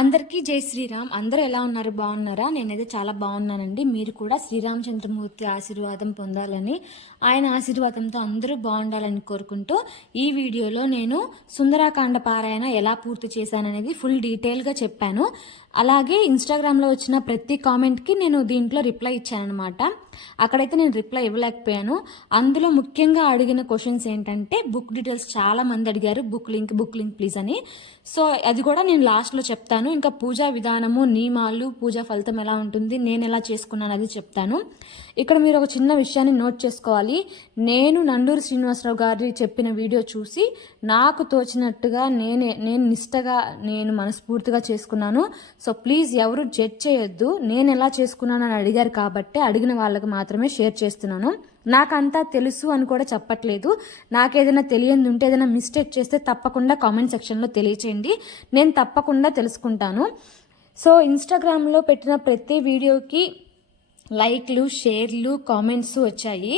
అందరికీ జై శ్రీరామ్. అందరూ ఎలా ఉన్నారు? బాగున్నారా? నేనైతే చాలా బాగున్నానండి. మీరు కూడా శ్రీరామచంద్రమూర్తి ఆశీర్వాదం పొందాలని, ఆయన ఆశీర్వాదంతో అందరూ బాగుండాలని కోరుకుంటూ ఈ వీడియోలో నేను సుందరాకాండ పారాయణ ఎలా పూర్తి చేశాననేది ఫుల్ డీటెయిల్గా చెప్పాను. అలాగే ఇన్స్టాగ్రామ్లో వచ్చిన ప్రతి కామెంట్కి నేను దీంట్లో రిప్లై ఇచ్చానమాట. అక్కడైతే నేను రిప్లై ఇవ్వలేకపోయాను. అందులో ముఖ్యంగా అడిగిన క్వశ్చన్స్ ఏంటంటే బుక్ డీటెయిల్స్ చాలా మంది అడిగారు, బుక్ లింక్ ప్లీజ్ అని. సో అది కూడా నేను లాస్ట్లో చెప్తాను. ఇంకా పూజా విధానము, నియమాలు, పూజా ఫలితం ఎలా ఉంటుంది, నేను ఎలా చేసుకున్నాను అది చెప్తాను. ఇక్కడ మీరు ఒక చిన్న విషయాన్ని నోట్ చేసుకోవాలి. నేను నండూరి శ్రీనివాసరావు గారి చెప్పిన వీడియో చూసి నాకు తోచినట్టుగా నేను నిష్టగా నేను మనస్ఫూర్తిగా చేసుకున్నాను. సో ప్లీజ్ ఎవరు జడ్జ్ చేయొద్దు. నేను ఎలా చేసుకున్నాను అని అడిగారు కాబట్టి అడిగిన వాళ్ళకి మాత్రమే షేర్ చేస్తున్నాను. నాకంతా తెలుసు అని కూడా చెప్పట్లేదు. నాకేదైనా తెలియని ఉంటే, ఏదైనా మిస్టేక్ చేస్తే తప్పకుండా కామెంట్ సెక్షన్లో తెలియచేయండి. నేను తప్పకుండా తెలుసుకుంటాను. సో ఇన్స్టాగ్రామ్లో పెట్టిన ప్రతి వీడియోకి లైక్లు, షేర్లు, కామెంట్స్ వచ్చాయి.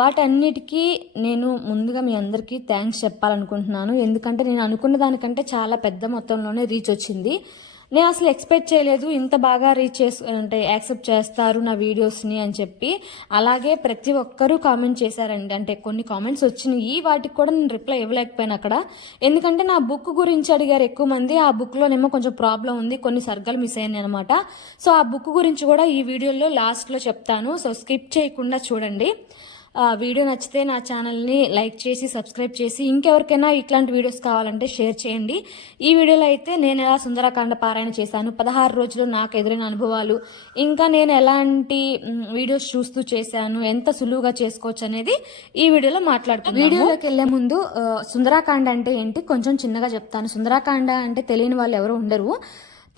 వాటన్నిటికీ నేను ముందుగా మీ అందరికీ థ్యాంక్స్ చెప్పాలనుకుంటున్నాను. ఎందుకంటే నేను అనుకున్న దానికంటే చాలా పెద్ద మొత్తంలోనే రీచ్ వచ్చింది. నేను అసలు ఎక్స్పెక్ట్ చేయలేదు ఇంత బాగా అంటే యాక్సెప్ట్ చేస్తారు నా వీడియోస్ని అని చెప్పి. అలాగే ప్రతి ఒక్కరూ కామెంట్ చేశారండి. అంటే కొన్ని కామెంట్స్ వచ్చినాయి, వాటికి కూడా నేను రిప్లై ఇవ్వలేకపోయాను అక్కడ. ఎందుకంటే నా బుక్ గురించి అడిగారు ఎక్కువ మంది. ఆ బుక్లోనేమో కొంచెం ప్రాబ్లం ఉంది, కొన్ని సర్గలు మిస్ అయ్యాయి అనమాట. సో ఆ బుక్ గురించి కూడా ఈ వీడియోలో లాస్ట్లో చెప్తాను. సో స్కిప్ చేయకుండా చూడండి. వీడియో నచ్చితే నా ఛానల్ని లైక్ చేసి సబ్స్క్రైబ్ చేసి ఇంకెవరికైనా ఇట్లాంటి వీడియోస్ కావాలంటే షేర్ చేయండి. ఈ వీడియోలో అయితే నేను ఎలా సుందరకాండ పారాయణ చేశాను, 16 రోజులు నాకు ఎదురైన అనుభవాలు, ఇంకా నేను ఎలాంటి వీడియోస్ చూస్తూ చేశాను, ఎంత సులువుగా చేసుకోవచ్చు అనేది ఈ వీడియోలో మాట్లాడుకుందాం. వీడియోలోకి వెళ్లే ముందు సుందరకాండ అంటే ఏంటి కొంచెం చిన్నగా చెప్తాను. సుందరకాండ అంటే తెలియని వాళ్ళు ఎవరు ఉండరు.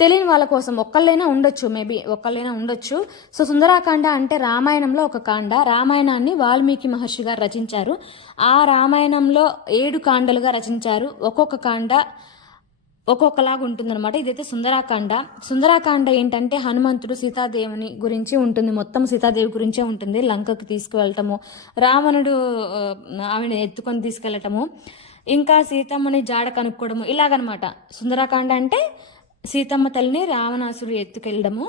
తెలియని వాళ్ళ కోసం ఒక్కళ్ళైనా ఉండొచ్చు. సో సుందరాకాండ అంటే రామాయణంలో ఒక కాండ. రామాయణాన్ని వాల్మీకి మహర్షి గారు రచించారు. ఆ రామాయణంలో 7 కాండలుగా రచించారు. ఒక్కొక్క కాండ ఒక్కొక్కలాగా ఉంటుందన్నమాట. ఇదైతే సుందరాకాండ. సుందరాకాండ ఏంటంటే హనుమంతుడు సీతాదేవిని గురించి ఉంటుంది, మొత్తం సీతాదేవి గురించే ఉంటుంది. లంకకు తీసుకువెళ్ళటము, రావణుడు ఆమెను ఎత్తుకొని తీసుకెళ్ళటము, ఇంకా సీతమ్మని జాడ కనుక్కోవడము, ఇలాగనమాట. సుందరాకాండ అంటే సీతమ్మ తల్లిని రావణాసుడు ఎత్తుకెళ్ళడము,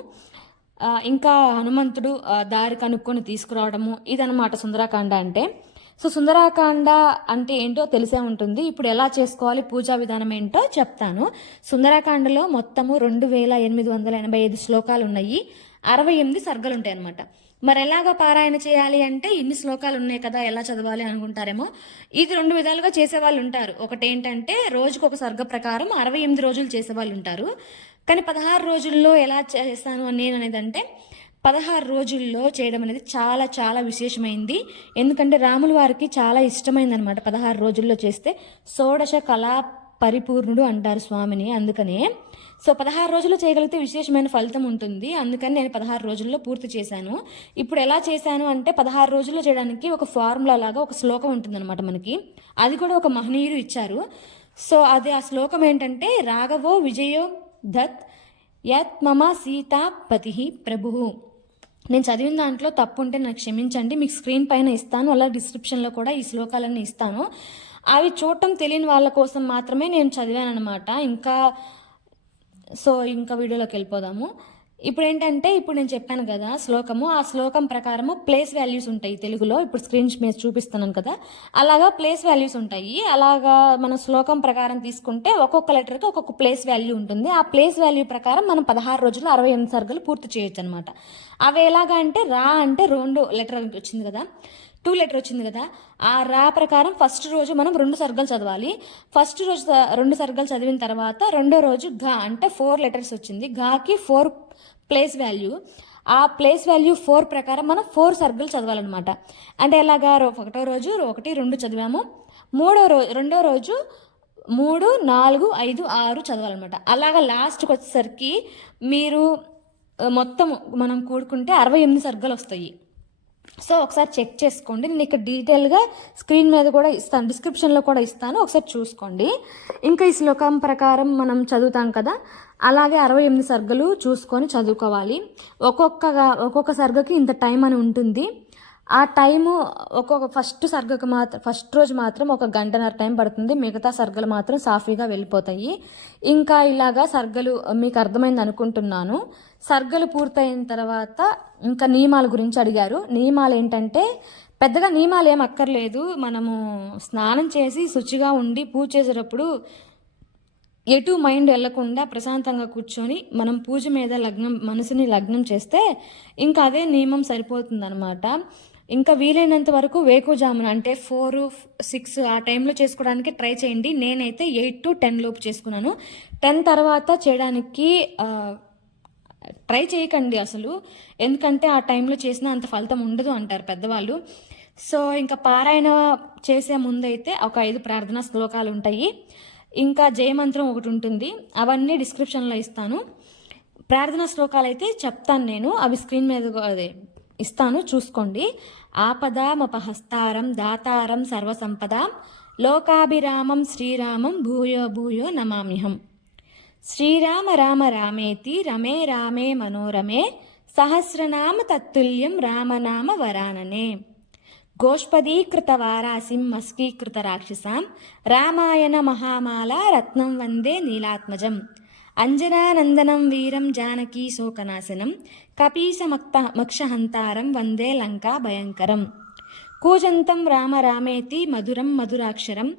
ఇంకా హనుమంతుడు దారి కనుక్కొని తీసుకురావడము, ఇదనమాట సుందరాకాండ అంటే. సో సుందరాకాండ అంటే ఏంటో తెలిసే ఉంటుంది. ఇప్పుడు ఎలా చేసుకోవాలి, పూజా విధానం ఏంటో చెప్తాను. సుందరాకాండలో మొత్తము 2885 శ్లోకాలు ఉన్నాయి, 68 సర్గలు ఉంటాయి అనమాట. మరి ఎలాగ పారాయణ చేయాలి అంటే ఇన్ని శ్లోకాలు ఉన్నాయి కదా ఎలా చదవాలి అనుకుంటారేమో. ఇది 2 విధాలుగా చేసేవాళ్ళు ఉంటారు. ఒకటి ఏంటంటే రోజుకు ఒక సర్గ ప్రకారం 68 రోజులు చేసేవాళ్ళు ఉంటారు. కానీ 16 రోజుల్లో ఎలా చేస్తాను నేను అనేది అంటే 16 రోజుల్లో చేయడం అనేది చాలా చాలా విశేషమైంది. ఎందుకంటే రాముల వారికి చాలా ఇష్టమైంది అనమాట 16 రోజుల్లో చేస్తే. షోడశ కళా పరిపూర్ణుడు అంటారు స్వామిని. అందుకనే సో 16 రోజుల్లో చేయగలిగితే విశేషమైన ఫలితం ఉంటుంది. అందుకని నేను 16 రోజుల్లో పూర్తి చేశాను. ఇప్పుడు ఎలా చేశాను అంటే 16 రోజుల్లో చేయడానికి ఒక ఫార్ములా లాగా ఒక శ్లోకం ఉంటుందన్నమాట మనకి. అది కూడా ఒక మహనీయుడు ఇచ్చారు. సో అది ఆ శ్లోకం ఏంటంటే రాఘవో విజయో దత్ యత్ మమ సీతాపతి ప్రభువు. నేను చదివిన దాంట్లో తప్పు ఉంటే నాకు క్షమించండి. మీకు స్క్రీన్ పైన ఇస్తాను, అలా డిస్క్రిప్షన్లో కూడా ఈ శ్లోకాలన్నీ ఇస్తాను. అవి చూడటం తెలియని వాళ్ళ కోసం మాత్రమే నేను చదివాను అనమాట. ఇంకా వీడియోలోకి వెళ్ళిపోదాము. ఇప్పుడు ఏంటంటే ఇప్పుడు నేను చెప్పాను కదా శ్లోకము, ఆ శ్లోకం ప్రకారము ప్లేస్ వాల్యూస్ ఉంటాయి తెలుగులో. ఇప్పుడు స్క్రీన్ మీద చూపిస్తున్నాను కదా, అలాగా ప్లేస్ వాల్యూస్ ఉంటాయి. అలాగా మన శ్లోకం ప్రకారం తీసుకుంటే ఒక్కొక్క లెటర్కి ఒక్కొక్క ప్లేస్ వాల్యూ ఉంటుంది. ఆ ప్లేస్ వాల్యూ ప్రకారం మనం 16 రోజులు 68 సర్గలు పూర్తి చేయొచ్చు అనమాట. అవి ఎలాగా అంటే రా అంటే 2 లెటర్ వచ్చింది కదా, 2 లెటర్ వచ్చింది కదా, ఆ రా ప్రకారం ఫస్ట్ రోజు మనం 2 సర్గలు చదవాలి. ఫస్ట్ రోజు 2 సర్గలు చదివిన తర్వాత రెండో రోజు ఘా అంటే 4 లెటర్స్ వచ్చింది. ఘాకి 4 ప్లేస్ వాల్యూ. ఆ ప్లేస్ వాల్యూ 4 ప్రకారం మనం 4 సర్గలు చదవాలన్నమాట. అంటే ఎలాగా ఒకటో రోజు 1, 2 చదివాము, రెండో రోజు 3, 4, 5, 6 చదవాలన్నమాట. అలాగా లాస్ట్కి వచ్చేసరికి మీరు మొత్తం మనం కూడుకుంటే 68 సర్గలు వస్తాయి. సో ఒకసారి చెక్ చేసుకోండి. నేను ఇక్కడ డీటెయిల్గా స్క్రీన్ మీద కూడా ఇస్తాను, డిస్క్రిప్షన్లో కూడా ఇస్తాను, ఒకసారి చూసుకోండి. ఇంకా ఈ శ్లోకం ప్రకారం మనం చదువుతాం కదా, అలాగే 68 సర్గలు చూసుకొని చదువుకోవాలి. ఒక్కొక్క సర్గకి ఇంత టైం అని ఉంటుంది. ఆ టైము ఒక్కొక్క ఫస్ట్ రోజు మాత్రం 1 గంటన్నర టైం పడుతుంది, మిగతా సర్గలు మాత్రం సాఫీగా వెళ్ళిపోతాయి. ఇంకా ఇలాగా సర్గలు మీకు అర్థమైంది అనుకుంటున్నాను. సర్గలు పూర్తయిన తర్వాత ఇంకా నియమాల గురించి అడిగారు. నియమాలు ఏంటంటే పెద్దగా నియమాలు ఏం అక్కర్లేదు. మనము స్నానం చేసి శుచిగా ఉండి పూజ చేసేటప్పుడు ఎటు మైండ్ వెళ్లకుండా ప్రశాంతంగా కూర్చొని మనం పూజ మీద మనసుని లగ్నం చేస్తే ఇంకా అదే నియమం సరిపోతుందన్నమాట. ఇంకా వీలైనంత వరకు వేకువజామున అంటే 4, 6 ఆ టైంలో చేసుకోవడానికి ట్రై చేయండి. నేనైతే 8 to 10 లోపు చేసుకున్నాను. 10 తర్వాత చేయడానికి ట్రై చేయకండి అసలు, ఎందుకంటే ఆ టైంలో చేసినా అంత ఫలితం ఉండదు అంటారు పెద్దవాళ్ళు. సో ఇంకా పారాయణ చేసే ముందైతే ఒక 5 ప్రార్థనా శ్లోకాలు ఉంటాయి, ఇంకా జయమంత్రం ఒకటి ఉంటుంది. అవన్నీ డిస్క్రిప్షన్లో ఇస్తాను. ప్రార్థనా శ్లోకాలు అయితే చెప్తాను నేను, అవి స్క్రీన్ మీద అదే ఇస్తాను, చూసుకోండి. ఆపదామపహస్తారం దాతారం సర్వసంపదాం లోకాభిరామం శ్రీరామం భూయో భూయో నమామ్యహం. శ్రీరామ రామ రామేతి రమే రామే మనోరమే సహస్రనామ తత్తుల్యం రామనామ వరాననే. గోష్పదీకృత వారాసిం మస్కీకృత రాక్షసాం రామాయణ మహామాల రత్నం వందే నీలాత్మజం. అంజనానందనం వీరం జానకీ శోకనాశనం మక్షహంతారం వందే లంకా భయంకరం. కూజంతం రామ రామేతి మధురం మధురాక్షరం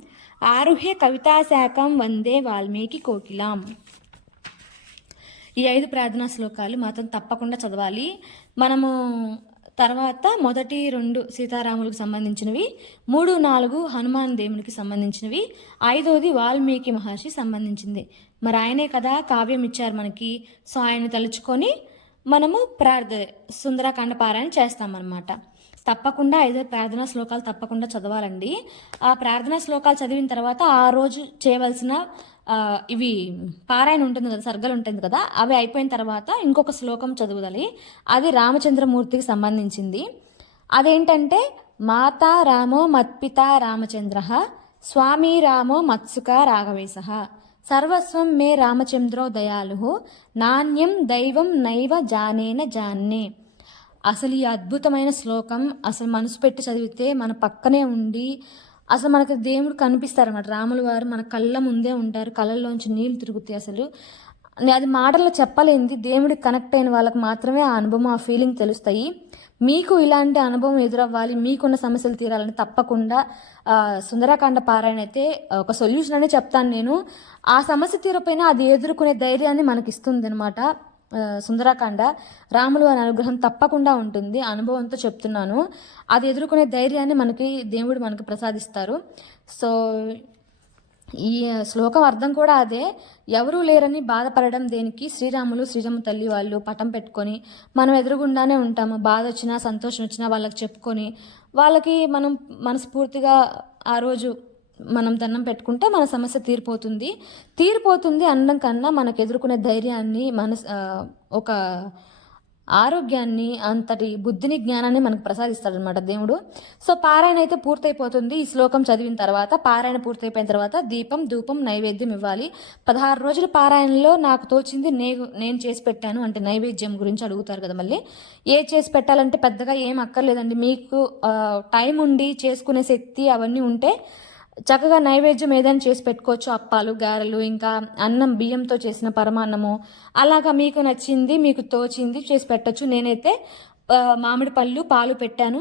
ఆరుహ్య కవితాశాఖం వందే వాల్మీకి కోకిలాం. ఈ 5 ప్రార్థనా శ్లోకాలు మాత్రం తప్పకుండా చదవాలి. మనము తర్వాత మొదటి 2 సీతారాములకు సంబంధించినవి, 3, 4 హనుమాన్ దేవునికి సంబంధించినవి, 5వది వాల్మీకి మహర్షి సంబంధించింది. మరి ఆయనే కదా కావ్యం ఇచ్చారు మనకి. సో ఆయన తలుచుకొని మనము సుందరకాండ పారాయణ చేస్తామన్నమాట. తప్పకుండా 5 ప్రార్థనా శ్లోకాలు తప్పకుండా చదవాలండి. ఆ ప్రార్థనా శ్లోకాలు చదివిన తర్వాత ఆ రోజు చేయవలసిన ఇవి పారాయణ ఉంటుంది కదా, సర్గలు ఉంటుంది కదా, అవి అయిపోయిన తర్వాత ఇంకొక శ్లోకం చదువుదాలి. అది రామచంద్రమూర్తికి సంబంధించింది. అదేంటంటే మాతా రామో మత్పిత రామచంద్ర స్వామి రామో మత్సుక రాఘవేశ సర్వస్వం మే రామచంద్రో దయాలు నాణ్యం దైవం నైవ జానేన జాన్నే. అసలు ఈ అద్భుతమైన శ్లోకం అసలు మనసు పెట్టి చదివితే మన పక్కనే ఉండి అసలు మనకు దేవుడు కనిపిస్తారన్నమాట. రాముల వారు మన కళ్ళ ముందే ఉంటారు, కళ్ళల్లోంచి నీళ్ళు తిరుగుతాయి. అసలు అది మాటల్లో చెప్పలేంది. దేవుడికి కనెక్ట్ అయిన వాళ్ళకి మాత్రమే ఆ అనుభవం, ఆ ఫీలింగ్ తెలుస్తాయి. మీకు ఇలాంటి అనుభవం ఎదురవ్వాలి, మీకున్న సమస్యలు తీరాలని తప్పకుండా సుందరకాండ పారాయణ అయితే ఒక సొల్యూషన్ అనే చెప్తాను నేను. ఆ సమస్య తీరపోయినా అది ఎదుర్కొనే ధైర్యాన్ని మనకి ఇస్తుంది అనమాట సుందరకాండ. రాములు అనే అనుగ్రహం తప్పకుండా ఉంటుంది, అనుభవంతో చెప్తున్నాను. అది ఎదుర్కొనే ధైర్యాన్ని దేవుడు ప్రసాదిస్తారు. సో ఈ శ్లోకం అర్థం కూడా అదే. ఎవరూ లేరని బాధపడడం దేనికి, శ్రీరాములు శ్రీరామ తల్లి వాళ్ళు పటం పెట్టుకొని మనం ఎదురుగుండానే ఉంటాము. బాధ వచ్చినా సంతోషం వచ్చినా వాళ్ళకి చెప్పుకొని వాళ్ళకి మనం మనస్ఫూర్తిగా ఆ రోజు మనం దండం పెట్టుకుంటే మన సమస్య తీరిపోతుంది అనడం కన్నా మనకు ఎదుర్కొనే ధైర్యాన్ని, ఒక ఆరోగ్యాన్ని, అంతటి బుద్ధిని, జ్ఞానాన్ని మనకు ప్రసాదిస్తాడనమాట దేవుడు. సో పారాయణ అయితే పూర్తయిపోతుంది. ఈ శ్లోకం చదివిన తర్వాత పారాయణ పూర్తయిపోయిన తర్వాత దీపం ధూపం నైవేద్యం ఇవ్వాలి. 16 రోజుల పారాయణలో నాకు తోచింది నేను చేసి పెట్టాను. అంటే నైవేద్యం గురించి అడుగుతారు కదా మళ్ళీ. చేసి పెట్టాలంటే పెద్దగా ఏం అక్కర్లేదండి. మీకు టైం ఉండి చేసుకునే శక్తి అవన్నీ ఉంటే చక్కగా నైవేద్యం ఏదైనా చేసి పెట్టుకోవచ్చు. అప్పాలు, గారెలు, ఇంకా అన్నం, బియ్యంతో చేసిన పరమాన్నము, అలాగా మీకు నచ్చింది, మీకు తోచింది చేసి పెట్టచ్చు. నేనైతే మామిడి పళ్ళు, పాలు పెట్టాను.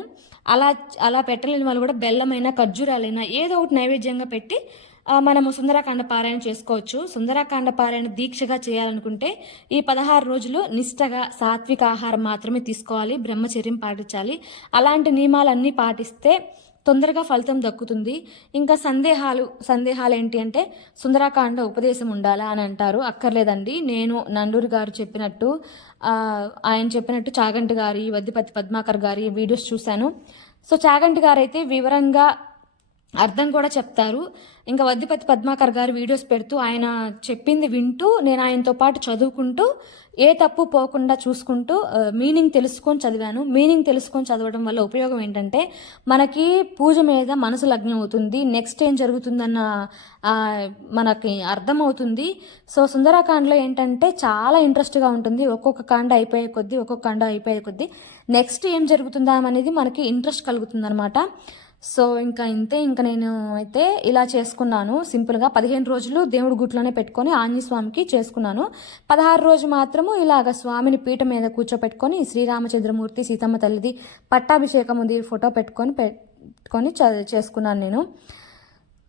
అలా పెట్టలేని వాళ్ళు కూడా బెల్లమైనా ఖర్జూరాలైనా ఏదో ఒకటి నైవేద్యంగా పెట్టి మనము సుందరకాండ పారాయణ చేసుకోవచ్చు. సుందరకాండ పారాయణ దీక్షగా చేయాలనుకుంటే ఈ 16 రోజులు నిష్టగా సాత్విక ఆహారం మాత్రమే తీసుకోవాలి, బ్రహ్మచర్యం పాటించాలి. అలాంటి నియమాలన్నీ పాటిస్తే తొందరగా ఫలితం దక్కుతుంది. ఇంకా సందేహాలు ఏంటి అంటే సుందరకాండ ఉపదేశం ఉండాలా అని అంటారు. అక్కర్లేదండి. నేను నండూరి గారు చెప్పినట్టు, ఆయన చెప్పినట్టు చాగంటి గారి, వద్దిపతి పద్మాకర్ గారి వీడియోస్ చూశాను. సో చాగంటి గారు అయితే వివరంగా అర్థం కూడా చెప్తారు. ఇంకా వద్దిపతి పద్మాకర్ గారు వీడియోస్ పెడుతూ ఆయన చెప్పింది వింటూ నేను ఆయనతో పాటు చదువుకుంటూ ఏ తప్పు పోకుండా చూసుకుంటూ మీనింగ్ తెలుసుకొని చదివాను. మీనింగ్ తెలుసుకొని చదవడం వల్ల ఉపయోగం ఏంటంటే మనకి పూజ మీద మనసు లగ్నం అవుతుంది. నెక్స్ట్ ఏం జరుగుతుందన్న మనకి అర్థమవుతుంది. సో సుందరాకాండలో ఏంటంటే చాలా ఇంట్రెస్ట్గా ఉంటుంది. ఒక్కొక్క కాండ అయిపోయే కొద్దీ నెక్స్ట్ ఏం జరుగుతుందా అనేది మనకి ఇంట్రెస్ట్ కలుగుతుంది అనమాట. సో ఇంకా నేను అయితే ఇలా చేసుకున్నాను సింపుల్గా. 15 రోజులు దేవుడి గుట్లోనే పెట్టుకొని ఆంజనేయ స్వామికి చేసుకున్నాను. 16 రోజు మాత్రము ఇలాగ స్వామిని పీట మీద కూర్చోపెట్టుకొని శ్రీరామచంద్రమూర్తి సీతమ్మ తల్లిది పట్టాభిషేకం ఉంది ఫోటో పెట్టుకొని చేసుకున్నాను నేను.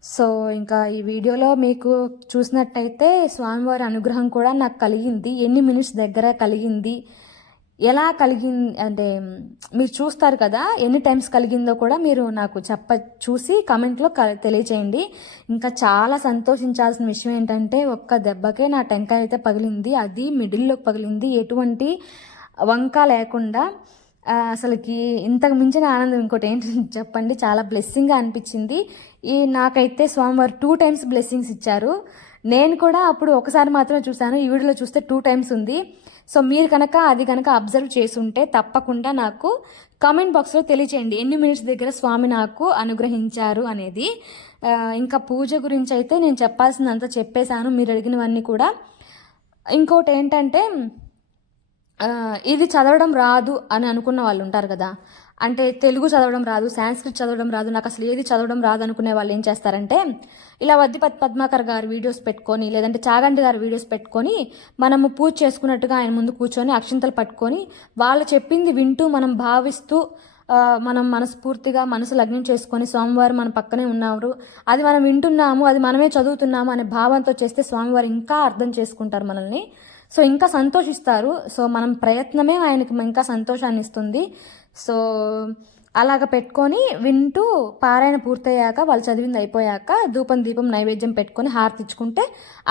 సో ఇంకా ఈ వీడియోలో మీకు చూసినట్టయితే స్వామివారి అనుగ్రహం కూడా నాకు కలిగింది. ఎన్ని మినిట్స్ దగ్గర కలిగింది, ఎలా కలిగింది అంటే మీరు చూస్తారు కదా, ఎన్ని టైమ్స్ కలిగిందో కూడా మీరు నాకు చూసి కమెంట్లో తెలియచేయండి. ఇంకా చాలా సంతోషించాల్సిన విషయం ఏంటంటే ఒక్క దెబ్బకే నా టెంకాయ అయితే పగిలింది. అది మిడిల్లోకి పగిలింది, ఎటువంటి వంక లేకుండా. అసలుకి ఇంతకు మించిన ఆనందం ఇంకోటి ఏంటంటే చెప్పండి. చాలా బ్లెస్సింగ్గా అనిపించింది. నాకైతే స్వామివారు 2 టైమ్స్ బ్లెస్సింగ్స్ ఇచ్చారు. నేను కూడా అప్పుడు ఒకసారి మాత్రమే చూశాను, ఈ వీడియోలో చూస్తే 2 టైమ్స్ ఉంది. సో మీరు అది కనుక అబ్జర్వ్ చేసుంటే తప్పకుండా నాకు కామెంట్ బాక్స్లో తెలియచేయండి ఎన్ని మినిట్స్ దగ్గర స్వామి నాకు అనుగ్రహించారు అనేది. ఇంకా పూజ గురించి అయితే నేను చెప్పాల్సిందంతా చెప్పేశాను, మీరు అడిగినవన్నీ కూడా. ఇంకోటి ఏంటంటే ఇది చదవడం రాదు అని అనుకున్న వాళ్ళు ఉంటారు కదా, అంటే తెలుగు చదవడం రాదు, సాంస్క్రిట్ చదవడం రాదు, నాకు అసలు ఏది చదవడం రాదు అనుకునే వాళ్ళు ఏం చేస్తారంటే ఇలా వద్దిపతి పద్మాకర్ గారు వీడియోస్ పెట్టుకొని లేదంటే చాగంటి గారు వీడియోస్ పెట్టుకొని మనము పూజ చేసుకున్నట్టుగా ఆయన ముందు కూర్చొని అక్షింతలు పట్టుకొని వాళ్ళు చెప్పింది వింటూ మనం భావిస్తూ మనం మనస్ఫూర్తిగా మనసు లగ్నం చేసుకొని స్వామివారు మన పక్కనే ఉన్నారు, అది మనం వింటున్నాము, అది మనమే చదువుతున్నాము అనే భావంతో చేస్తే స్వామివారు ఇంకా అర్థం చేసుకుంటారు మనల్ని. సో ఇంకా సంతోషిస్తారు. సో మనం ప్రయత్నమే ఆయనకి ఇంకా సంతోషాన్ని ఇస్తుంది. సో అలాగ పెట్టుకొని వింటూ పారాయణ పూర్తయ్యాక వాళ్ళు చదివింది అయిపోయాక దీపం నైవేద్యం పెట్టుకొని హారతి ఇచ్చుకుంటే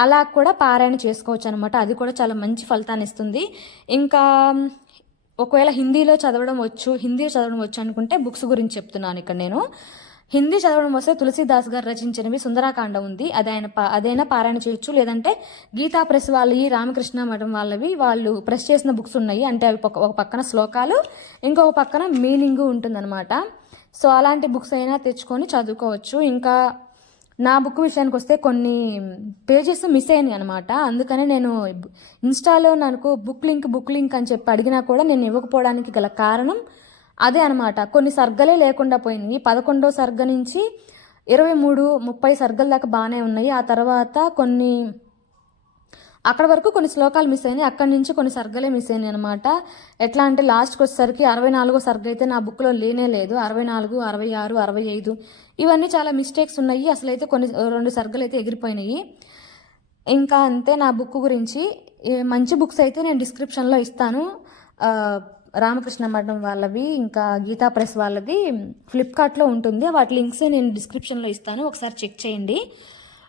అలా కూడా పారాయణ చేసుకోవచ్చు అనమాట. అది కూడా చాలా మంచి ఫలితాన్ని ఇస్తుంది. ఇంకా ఒకవేళ హిందీ చదవడం వచ్చు అనుకుంటే బుక్స్ గురించి చెప్తున్నాను ఇక్కడ నేను. హిందీ చదవడం వస్తే తులసీదాస్ గారు రచించినవి సుందరాకాండ ఉంది, అదైనా పారాయణ చేయొచ్చు. లేదంటే గీతా ప్రెస్ వాళ్ళవి, రామకృష్ణ మఠం వాళ్ళవి వాళ్ళు ప్రెస్ చేసిన బుక్స్ ఉన్నాయి. అంటే అవి ఒక పక్కన శ్లోకాలు ఇంకొక పక్కన మీనింగ్ ఉంటుందన్నమాట. సో అలాంటి బుక్స్ అయినా తెచ్చుకొని చదువుకోవచ్చు. ఇంకా నా బుక్ విషయానికి వస్తే కొన్ని పేజెస్ మిస్ అయినాయి అనమాట. అందుకనే నేను ఇన్స్టాలో నాకు బుక్ లింక్ అని చెప్పి అడిగినా కూడా నేను ఇవ్వకపోవడానికి గల కారణం అదే అనమాట. కొన్ని సర్గలే లేకుండా పోయినాయి. 11వ సర్గ నుంచి 23-30 సర్గల దాకా బాగానే ఉన్నాయి. ఆ తర్వాత అక్కడ వరకు కొన్ని శ్లోకాలు మిస్ అయినాయి, అక్కడి నుంచి కొన్ని సర్గలే మిస్ అయినాయి అనమాట. ఎట్లా అంటే లాస్ట్కి వచ్చేసరికి 64వ సర్గ అయితే నా బుక్లో లేనే లేదు. 64, 66, 65 ఇవన్నీ చాలా మిస్టేక్స్ ఉన్నాయి. అసలు అయితే కొన్ని 2 సర్గలు అయితే ఎగిరిపోయినాయి. ఇంకా అంతే నా బుక్ గురించి. మంచి బుక్స్ అయితే నేను డిస్క్రిప్షన్లో ఇస్తాను. రామకృష్ణ మఠం వాళ్ళవి ఇంకా గీతా ప్రెస్ వాళ్ళది ఫ్లిప్కార్ట్లో ఉంటుంది. వాటి లింక్స్ నేను డిస్క్రిప్షన్లో ఇస్తాను, ఒకసారి చెక్ చేయండి.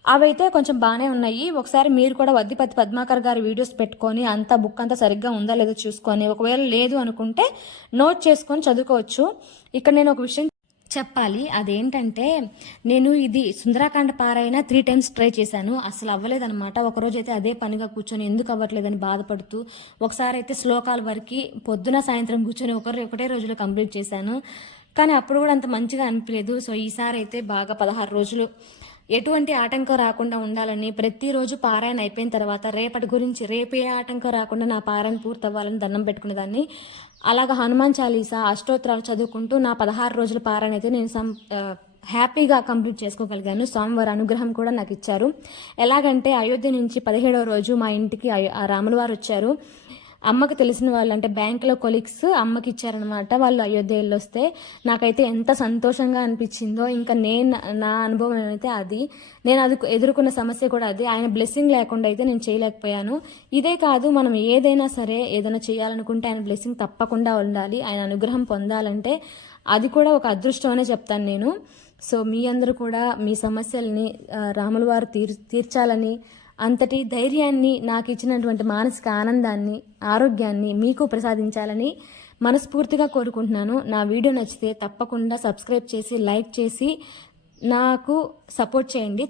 అవైతే కొంచెం బాగానే ఉన్నాయి. ఒకసారి మీరు కూడా వద్దిపతి పద్మాకర్ గారి వీడియోస్ పెట్టుకొని బుక్ అంతా సరిగ్గా ఉందా లేదో చూసుకొని, ఒకవేళ లేదు అనుకుంటే నోట్ చేసుకొని చదువుకోవచ్చు. ఇక్కడ నేను ఒక విషయం చెప్పాలి, అదేంటంటే నేను ఇది సుందరాకాండ పారాయణ 3 టైమ్స్ ట్రై చేశాను, అసలు అవ్వలేదనమాట. ఒకరోజు అయితే అదే పనిగా కూర్చొని ఎందుకు అవ్వట్లేదని బాధపడుతూ ఒకసారి అయితే శ్లోకాల వరకు పొద్దున సాయంత్రం కూర్చొని ఒకటే రోజులో కంప్లీట్ చేశాను. కానీ అప్పుడు కూడా అంత మంచిగా అనిపించలేదు. సో ఈసారి అయితే బాగా 16 రోజులు ఎటువంటి ఆటంకం రాకుండా ఉండాలని ప్రతిరోజు పారాయణ అయిపోయిన తర్వాత రేపటి గురించి రేపే ఆటంకం రాకుండా నా పారాయణ పూర్తి అవ్వాలని దండం పెట్టుకునేదాన్ని. అలాగా హనుమాన్ చాలీసా అష్టోత్తరాలు చదువుకుంటూ నా 16 రోజుల పారాయణ అయితే నేను హ్యాపీగా కంప్లీట్ చేసుకోగలిగాను. స్వామివారి అనుగ్రహం కూడా నాకు ఇచ్చారు. ఎలాగంటే అయోధ్య నుంచి 17వ రోజు మా ఇంటికి రాముల వారు వచ్చారు. అమ్మకి తెలిసిన వాళ్ళు అంటే బ్యాంకులో కొలీగ్స్ అమ్మకి ఇచ్చారనమాట. వాళ్ళు అయోధ్య వెళ్ళొస్తే నాకైతే ఎంత సంతోషంగా అనిపించిందో. ఇంకా నా అనుభవం ఏమైతే నేను ఎదుర్కొన్న సమస్య కూడా అది. ఆయన బ్లెస్సింగ్ లేకుండా అయితే నేను చేయలేకపోయాను. ఇదే కాదు, మనం ఏదైనా సరే ఏదైనా చేయాలనుకుంటే ఆయన బ్లెస్సింగ్ తప్పకుండా ఉండాలి. ఆయన అనుగ్రహం పొందాలంటే అది కూడా ఒక అదృష్టం అనే చెప్తాను నేను. సో మీ అందరూ కూడా మీ సమస్యల్ని రాముల వారు తీర్చాలని, అంతటి ధైర్యాన్ని నాకు ఇచ్చినటువంటి మానసిక ఆనందాన్ని, ఆరోగ్యాన్ని మీకు ప్రసాదించాలని మనస్ఫూర్తిగా కోరుకుంటున్నాను. నా వీడియో నచ్చితే తప్పకుండా సబ్స్క్రైబ్ చేసి లైక్ చేసి నాకు సపోర్ట్ చేయండి.